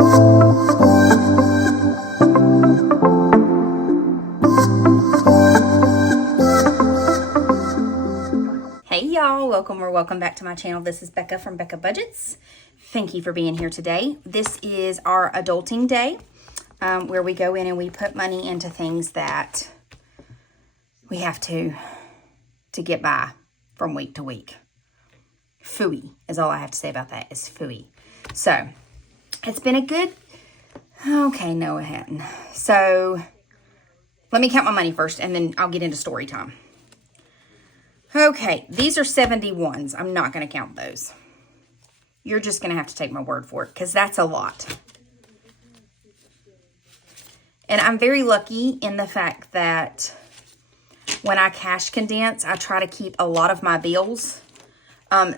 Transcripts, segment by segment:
Hey y'all, welcome back to my channel. This is Becca from Becca Budgets. Thank you for being here today. This is our adulting day, where we go in and we put money into things that we have to get by from week to week. Phooey is all I have to say about that, is phooey. So it's been a good, okay, no it hadn't. So let me count my money first and then I'll get into story time. Okay, these are 71s. I'm not going to count those. You're just going to have to take my word for it because that's a lot. And I'm very lucky in the fact that when I cash condense, I try to keep a lot of my bills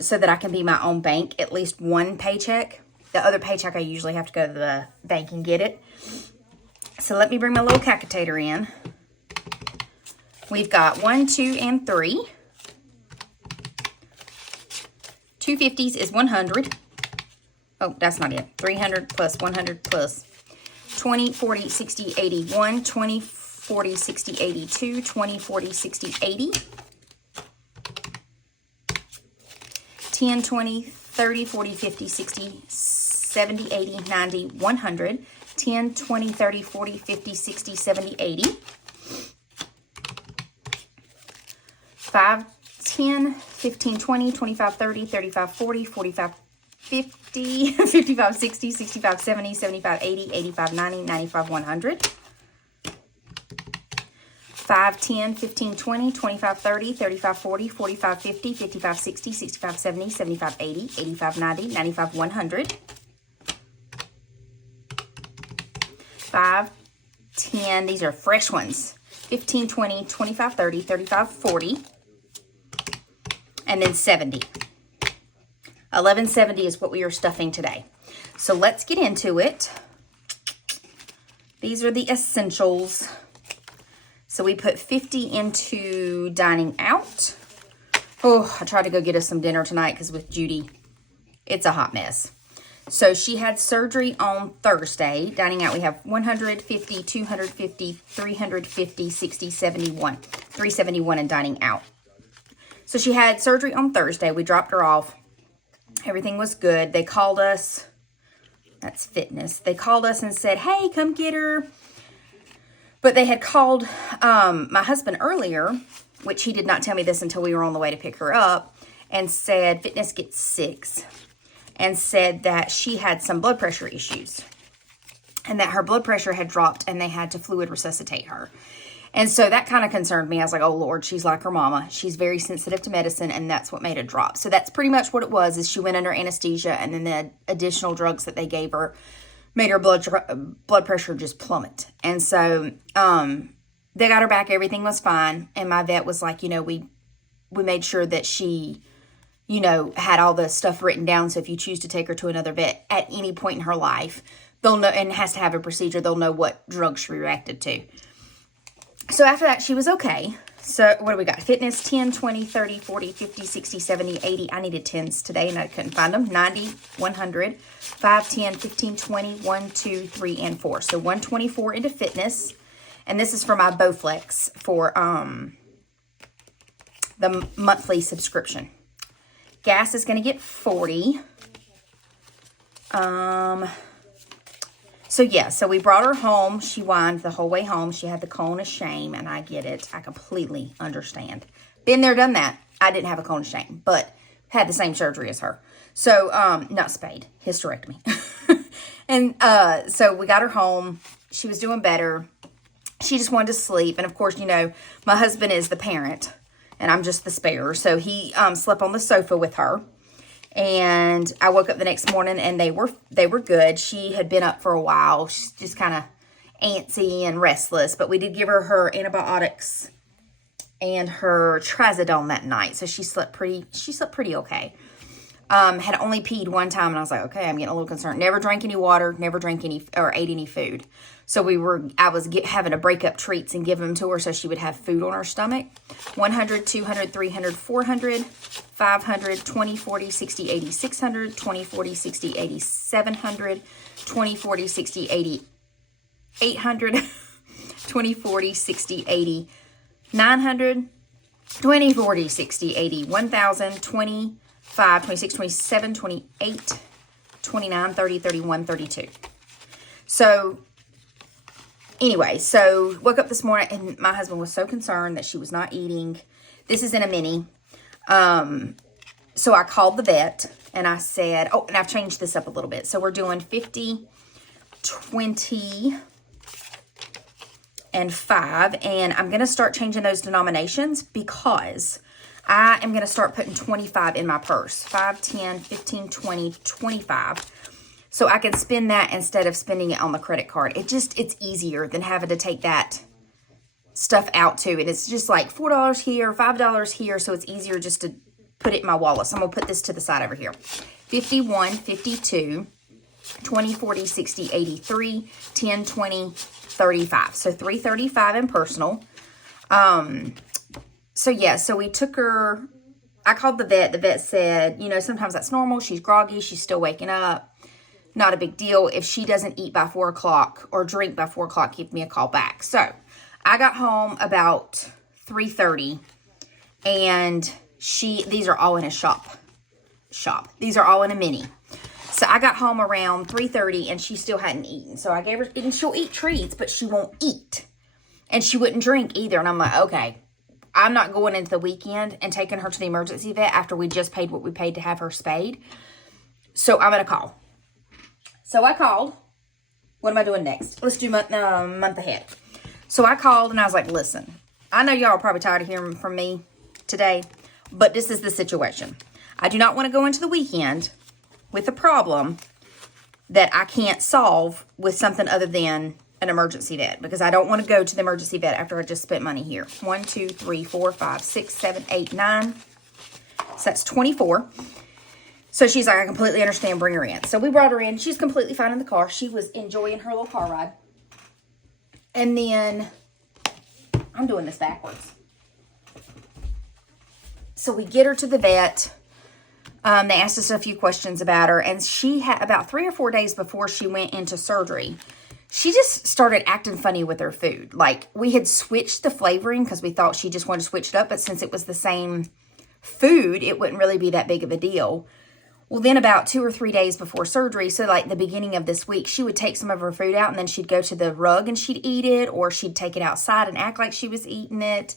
so that I can be my own bank, at least one paycheck. The other paycheck, I usually have to go to the bank and get it. So let me bring my little calculator in. We've got 1, 2, and 3. 250s is 100. Oh, that's not it. 300 plus 100 plus 20, 40, 60, 81, 20, 40, 60, 82, 20, 40, 60, 80. 10, 20, 30, 40, 50, 60, 70, 80, 90, 100. 10, 20, 30, 40, 50, 60, 70, 80. 5, 10, 15, 20, 25, 30, 35, 40, 45, 50, 55, 60, 65, 70, 75, 80, 85, 90, 95, 100. 5, 10, 15, 20, 25, 30, 35, 40, 45, 50, 55, 60, 65, 70, 75, 80, 85, 90, 95, 100. 5, 10, these are fresh ones. 15, 20, 25, 30, 35, 40. And then 70. 1170 is what we are stuffing today. So let's get into it. These are the essentials. So we put 50 into dining out. Oh, I tried to go get us some dinner tonight because with Judy, it's a hot mess. So she had surgery on Thursday. Dining out, we have 150, 250, 350, 60, 71. 371 in dining out. So she had surgery on Thursday. We dropped her off. Everything was good. They called us. That's fitness. They called us and said, hey, come get her. But they had called my husband earlier, which he did not tell me this until we were on the way to pick her up, and said fitness gets 6, and said that she had some blood pressure issues and that her blood pressure had dropped and they had to fluid resuscitate her. And so that kind of concerned me. I was like, oh, Lord, she's like her mama. She's very sensitive to medicine, and that's what made it drop. So that's pretty much what it was, is she went under anesthesia, and then the additional drugs that they gave her made her blood pressure just plummet. And so they got her back. Everything was fine. And my vet was like, we made sure that she, had all the stuff written down. So if you choose to take her to another vet at any point in her life, they'll know, and has to have a procedure, they'll know what drug she reacted to. So after that, she was okay. So what do we got? Fitness, 10, 20, 30, 40, 50, 60, 70, 80. I needed 10s today, and I couldn't find them. 90, 100, 5, 10, 15, 20, 1, 2, 3, and 4. So 124 into fitness. And this is for my Bowflex for the monthly subscription. Gas is going to get 40. So we brought her home. She whined the whole way home. She had the cone of shame, and I get it. I completely understand. Been there, done that. I didn't have a cone of shame, but had the same surgery as her. So, not spayed, hysterectomy. And so we got her home. She was doing better. She just wanted to sleep. And of course, my husband is the parent, and I'm just the sparer. So he slept on the sofa with her. And I woke up the next morning and they were good. She had been up for a while. She's just kind of antsy and restless. But we did give her antibiotics and her trazodone that night. So she slept pretty okay. Had only peed one time, and I was like, okay, I'm getting a little concerned. Never drank any water, never drank any or ate any food. So I was having to break up treats and give them to her so she would have food on her stomach. 100, 200, 300, 400, 500, 20, 40, 60, 80, 600, 20, 40, 60, 80, 700, 20, 40, 60, 80, 800, 20, 40, 60, 80, 900, 20, 40, 60, 80, 1,000, 25, 26, 27, 28, 29, 30, 31, 32. So anyway, so woke up this morning and my husband was so concerned that she was not eating. This is in a mini. So I called the vet and I said, oh, and I've changed this up a little bit. So we're doing 50, 20, and 5. And I'm going to start changing those denominations because I am going to start putting 25 in my purse. 5, 10, 15, 20, 25. So I can spend that instead of spending it on the credit card. It's easier than having to take that stuff out too. And it's just like $4 here, $5 here. So it's easier just to put it in my wallet. So I'm going to put this to the side over here. 51, 52, 20, 40, 60, 83, 10, 20, 35. So $335 in personal. So yeah, so we took her, I called the vet. The vet said, you know, sometimes that's normal. She's groggy. She's still waking up. Not a big deal. If she doesn't eat by 4 o'clock or drink by 4 o'clock, give me a call back. So I got home about 3:30 and these are all in a shop. These are all in a mini. So I got home around 3:30 and she still hadn't eaten. So I gave her, and she'll eat treats, but she won't eat. And she wouldn't drink either. And I'm like, okay, I'm not going into the weekend and taking her to the emergency vet after we just paid what we paid to have her spayed. So I'm going to call. So I called. What am I doing next? Let's do month ahead. So I called and I was like, listen, I know y'all are probably tired of hearing from me today, but this is the situation. I do not want to go into the weekend with a problem that I can't solve with something other than an emergency vet, because I don't want to go to the emergency vet after I just spent money here. 1, 2, 3, 4, 5, 6, 7, 8, 9. So that's 24. So she's like, I completely understand, bring her in. So we brought her in. She's completely fine in the car. She was enjoying her little car ride. And then, I'm doing this backwards. So we get her to the vet. They asked us a few questions about her. And she had, about 3 or 4 days before she went into surgery, she just started acting funny with her food. Like, we had switched the flavoring because we thought she just wanted to switch it up. But since it was the same food, it wouldn't really be that big of a deal. Well, then about 2 or 3 days before surgery, so like the beginning of this week, she would take some of her food out and then she'd go to the rug and she'd eat it, or she'd take it outside and act like she was eating it.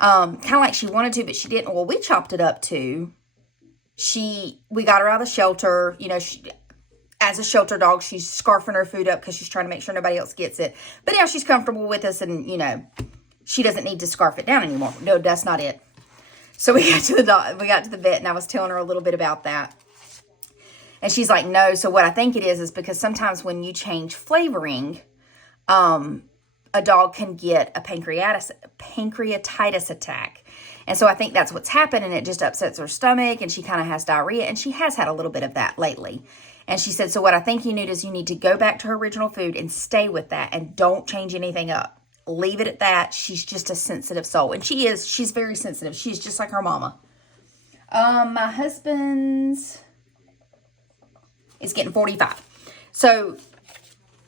Kind of like she wanted to, but she didn't. Well, we chopped it up too. We got her out of the shelter. You know, as a shelter dog, she's scarfing her food up because she's trying to make sure nobody else gets it. But now she's comfortable with us and, you know, she doesn't need to scarf it down anymore. No, that's not it. So we got to the vet and I was telling her a little bit about that. And she's like, no. So what I think it is because sometimes when you change flavoring, a dog can get a pancreatitis attack. And so I think that's what's happened, and it just upsets her stomach, and she kind of has diarrhea, and she has had a little bit of that lately. And she said, so what I think you need is you need to go back to her original food and stay with that and don't change anything up. Leave it at that. She's just a sensitive soul. And she's very sensitive. She's just like her mama. My husband's is getting 45. So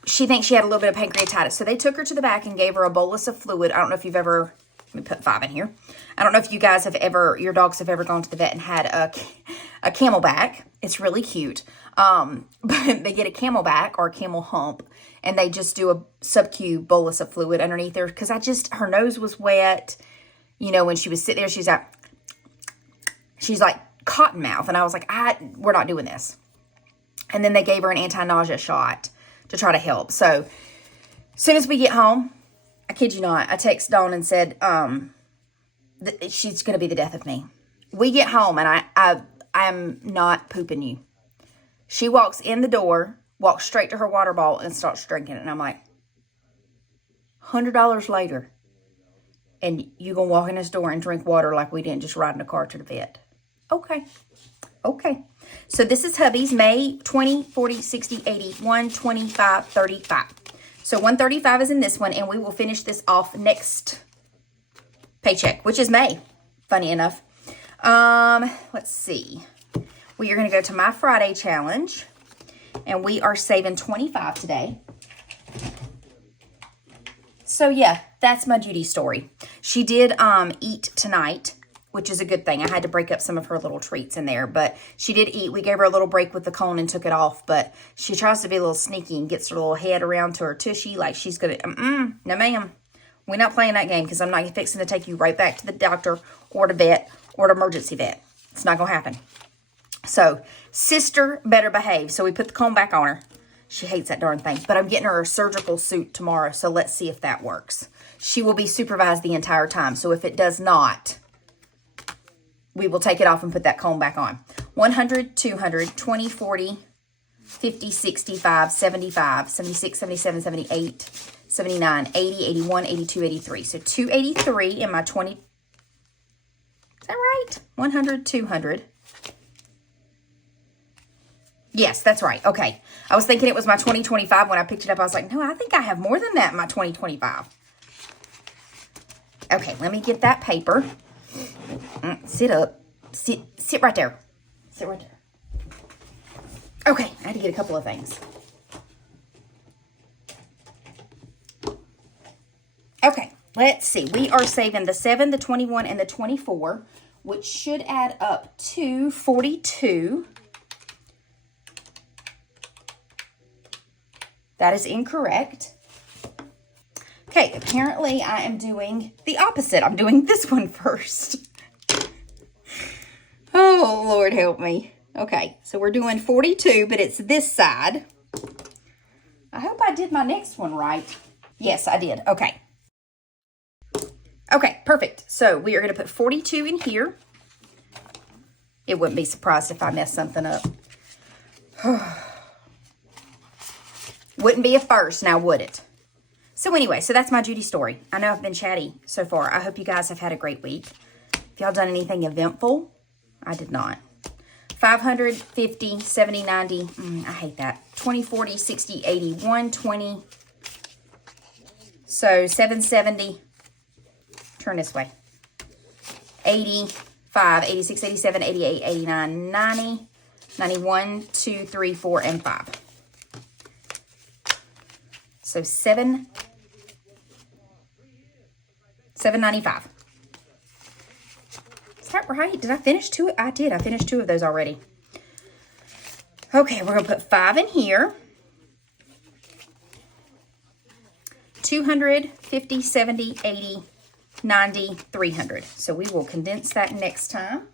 she thinks she had a little bit of pancreatitis. So they took her to the back and gave her a bolus of fluid. I don't know if you've ever, let me put 5 in here. I don't know if you guys have ever, your dogs have ever gone to the vet and had a camelback. It's really cute. But they get a camelback or a camel hump and they just do a sub-Q bolus of fluid underneath her. Because her nose was wet. You know, when she was sitting there, she's like cotton mouth. And I was like, we're not doing this. And then they gave her an anti-nausea shot to try to help. So as soon as we get home, I kid you not, I text Dawn and said, she's going to be the death of me. We get home and I'm not pooping you. She walks in the door, walks straight to her water bottle and starts drinking it. And I'm like, $100 later, and you going to walk in this door and drink water like we didn't just ride in a car to the vet. Okay. Okay. So this is hubby's May 20, 40, 60, 80, 125, 35. So 135 is in this one, and we will finish this off next paycheck, which is May, funny enough. Let's see. We are going to go to my Friday challenge, and we are saving 25 today. So yeah, that's my Judy story. She did eat tonight, which is a good thing. I had to break up some of her little treats in there, but she did eat. We gave her a little break with the cone and took it off, but she tries to be a little sneaky and gets her little head around to her tushy like she's going to, no ma'am. We're not playing that game because I'm not fixing to take you right back to the doctor or to vet or to emergency vet. It's not going to happen. So, sister better behave. So we put the cone back on her. She hates that darn thing. But I'm getting her a surgical suit tomorrow, so let's see if that works. She will be supervised the entire time. So if it does not, we will take it off and put that comb back on. 100, 200, 20, 40, 50, 65, 75, 76, 77, 78, 79, 80, 81, 82, 83. So 283 in my 20. Is that right? 100, 200. Yes, that's right. Okay. I was thinking it was my 2025 when I picked it up. I was like, no, I think I have more than that in my 2025. Okay, let me get that paper. Sit up. Sit right there. Sit right there. Okay, I had to get a couple of things. Okay, let's see. We are saving the 7, the 21, and the 24, which should add up to 42. That is incorrect. Okay, apparently I am doing the opposite. I'm doing this one first. Oh, Lord help me. Okay, so we're doing 42, but it's this side. I hope I did my next one right. Yes, I did. Okay. Okay, perfect. So we are going to put 42 in here. It wouldn't be surprised if I messed something up. Wouldn't be a first, now would it? So anyway, so that's my Judy story. I know I've been chatty so far. I hope you guys have had a great week. If y'all done anything eventful, I did not. 500, 50, 70, 90. I hate that. 20, 40, 60, 80, 120. So 770. Turn this way. 85, 86, 87, 88, 89, 90, 91, 2, 3, 4, and 5. So 795. Is that right? Did I finish two? I did. I finished 2 of those already. Okay, we're going to put 5 in here. 200, 50, 70, 80, 90, 300. So we will condense that next time.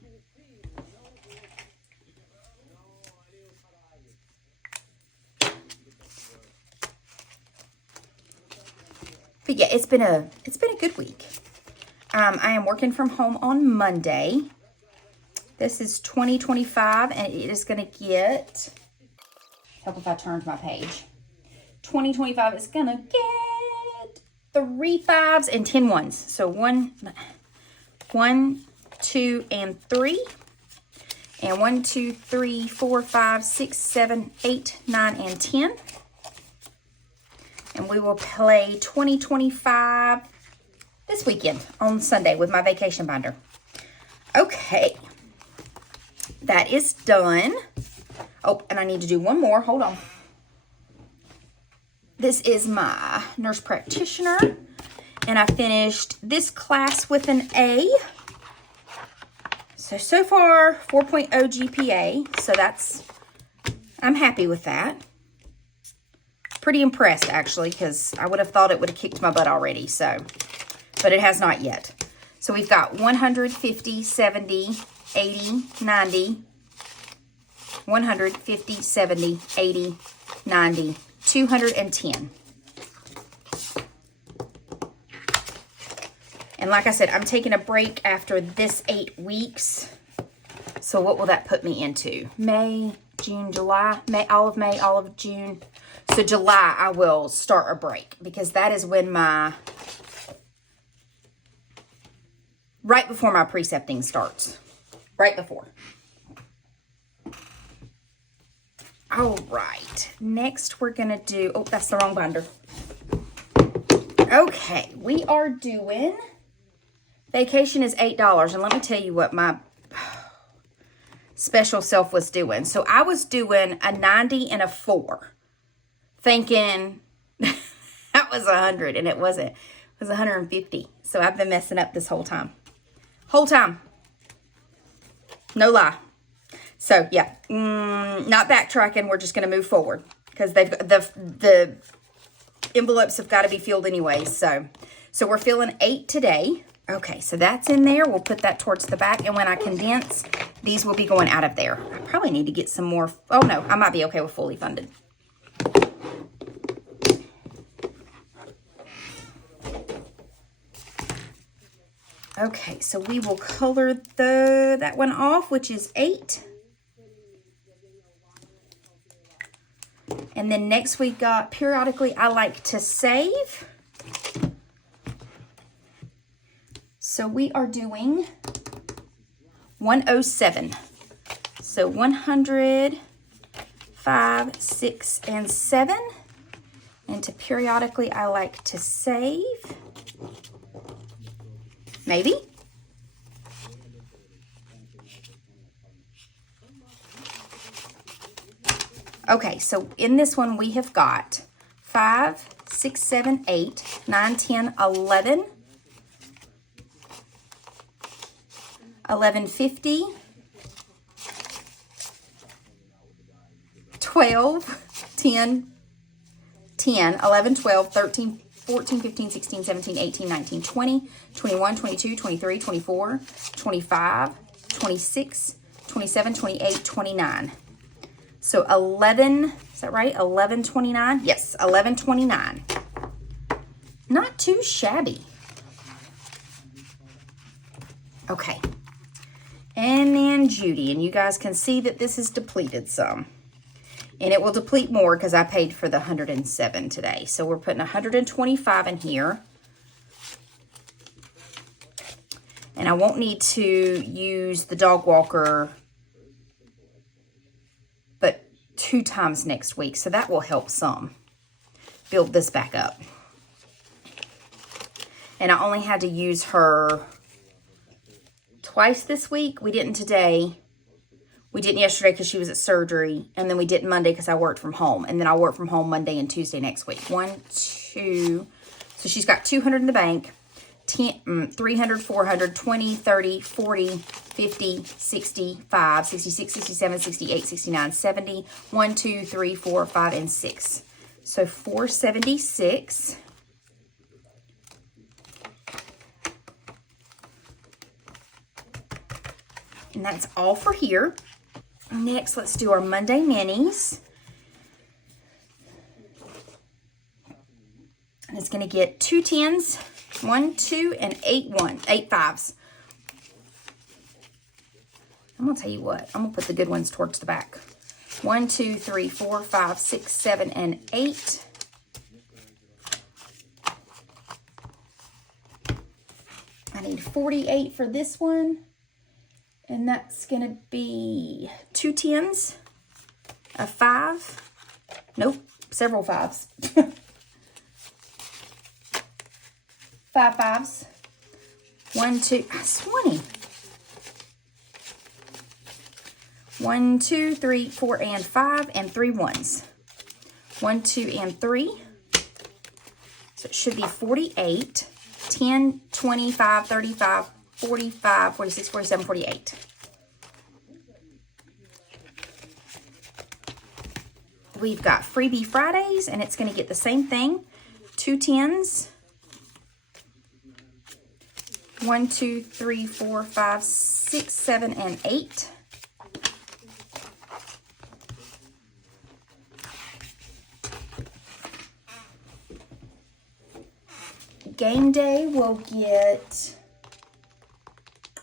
But yeah, it's been a good week. I am working from home on Monday. This is 2025, and it is going to get, help if I turned my page. 2025 is going to get 3 5s and 10 1s. So 1, 2, and 3. And 1, 2, 3, 4, 5, 6, 7, 8, 9, and 10. And we will play 2025 this weekend on Sunday with my vacation binder. Okay. That is done. Oh, and I need to do one more. Hold on. This is my nurse practitioner. And I finished this class with an A. So far, 4.0 GPA. So I'm happy with that. Pretty impressed, actually, because I would have thought it would have kicked my butt already, so, but it has not yet. So we've got 150, 70, 80, 90, 150, 70, 80, 90, 210. And like I said, I'm taking a break after this 8 weeks. So what will that put me into? May, June, July, all of June. So July, I will start a break because that is when right before my precepting starts. Right before. All right, next we're gonna do, oh, that's the wrong binder. Okay, we are doing, vacation is $8, and let me tell you what my special self was doing. So I was doing a 90 and a 4, thinking that was 100, and it wasn't. It was 150. So I've been messing up this whole time. No lie. So yeah, not backtracking. We're just going to move forward because they've got the envelopes have got to be filled anyway. So we're filling 8 today. Okay, so that's in there. We'll put that towards the back, and when I condense, these will be going out of there. I probably need to get some more. Oh no, I might be okay with fully funded. Okay, so we will color that one off, which is 8. And then next we got Periodically I Like to Save. So we are doing 107. So 100, 5, 6, and 7. And to Periodically I Like to Save. Maybe. Okay, so in this one we have got 5, 6, 7, 8, 9, 10, 11, 1150, 12, 10, 11, 12, 13, 14, 15, 16, 17, 18, 19, 20, 21, 22, 23, 24, 25, 26, 27, 28, 29. So 11, is that right? 1129? Yes, 1129. Not too shabby. Okay. And then Judy, and you guys can see that this is depleted some. And it will deplete more because I paid for the 107 today. So we're putting 125 in here. And I won't need to use the dog walker but 2 times next week. So that will help some build this back up. And I only had to use her twice this week. We didn't today. We didn't yesterday because she was at surgery. And then we didn't Monday because I worked from home. And then I'll work from home Monday and Tuesday next week. 1, 2. So she's got 200 in the bank. 10, 300, 400, 20, 30, 40, 50, 65, 66, 67, 68, 69, 70. 1, 2, 3, 4, 5, and 6. So 476. And that's all for here. Next, let's do our Monday minis. And it's going to get 2 10s, 1, 2, and 8 5s. I'm going to tell you what. I'm going to put the good ones towards the back. 1, 2, 3, 4, 5, 6, 7, and 8. I need 48 for this one. And that's going to be 2 10s, a 5. Nope, several 5s. 5 5s. 1, 2, that's 20. 1, 2, 3, 4, and 5, and 3 1s. 1, 2, and 3. So it should be 48, 10, 25, 35, 45, 46, 47, 48. We've got Freebie Fridays, and it's going to get the same thing. 2 10s. 1, 2, 3, 4, 5, 6, 7, and 8. Game day will get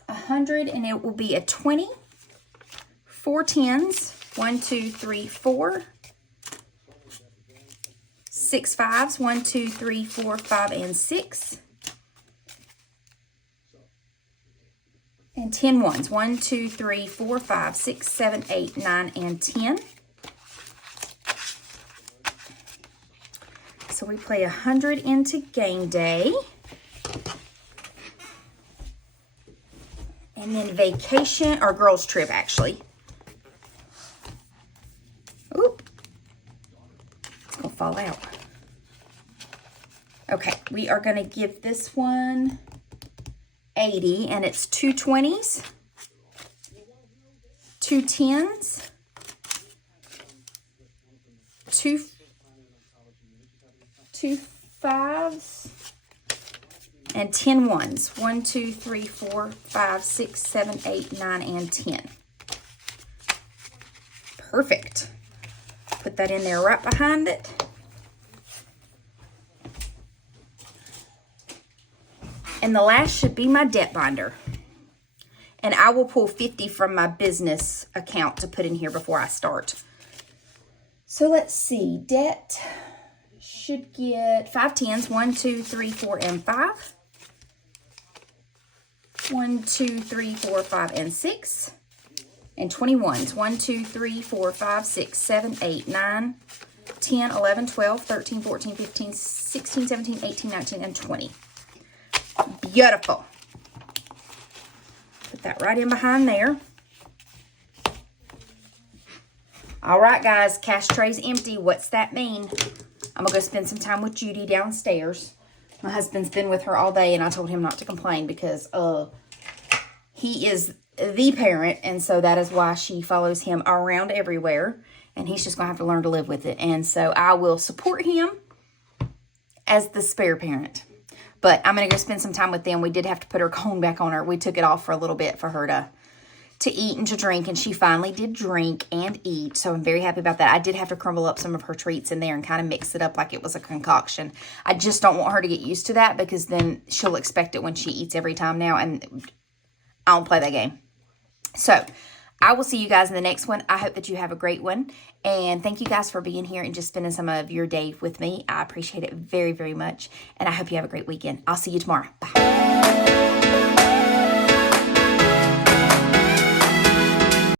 100, and it will be a 20. 4 10s. 1, 2, 3, 4. 6 5s. 1, 2, 3, 4, 5, and 6. And 10 1s. 1, 2, 3, 4, 5, 6, 7, 8, 9, and 10. So we play 100 into game day. And then vacation, or girls trip actually. Oop. It's gonna fall out. Okay, we are gonna give this one 80, and it's 2 20s, 2 10s, 2 5s, and 10 ones. 1, 2, 3, 4, 5, 6, 7, 8, 9, and 10. Perfect. Put that in there right behind it. And the last should be my debt binder. And I will pull 50 from my business account to put in here before I start. So let's see. Debt should get 5 10s. 1, 2, 3, 4, and 5. 1, 2, 3, 4, 5, and 6. And 21s. 1, 2, 3, 4, 5, 6, 7, 8, 9, 10, 11, 12, 13, 14, 15, 16, 17, 18, 19, and 20. Beautiful. Put that right in behind there. All right, guys, cash tray's empty. What's that mean? I'm going to go spend some time with Judy downstairs. My husband's been with her all day, and I told him not to complain because he is the parent, and so that is why she follows him around everywhere, and he's just going to have to learn to live with it. And so I will support him as the spare parent. But I'm going to go spend some time with them. We did have to put her cone back on her. We took it off for a little bit for her to eat and to drink, and she finally did drink and eat, so I'm very happy about that. I did have to crumble up some of her treats in there and kind of mix it up like it was a concoction. I just don't want her to get used to that because then she'll expect it when she eats every time now, and I don't play that game. So I will see you guys in the next one. I hope that you have a great one, and thank you guys for being here and just spending some of your day with me. I appreciate it very, very much, and I hope you have a great weekend. I'll see you tomorrow. Bye.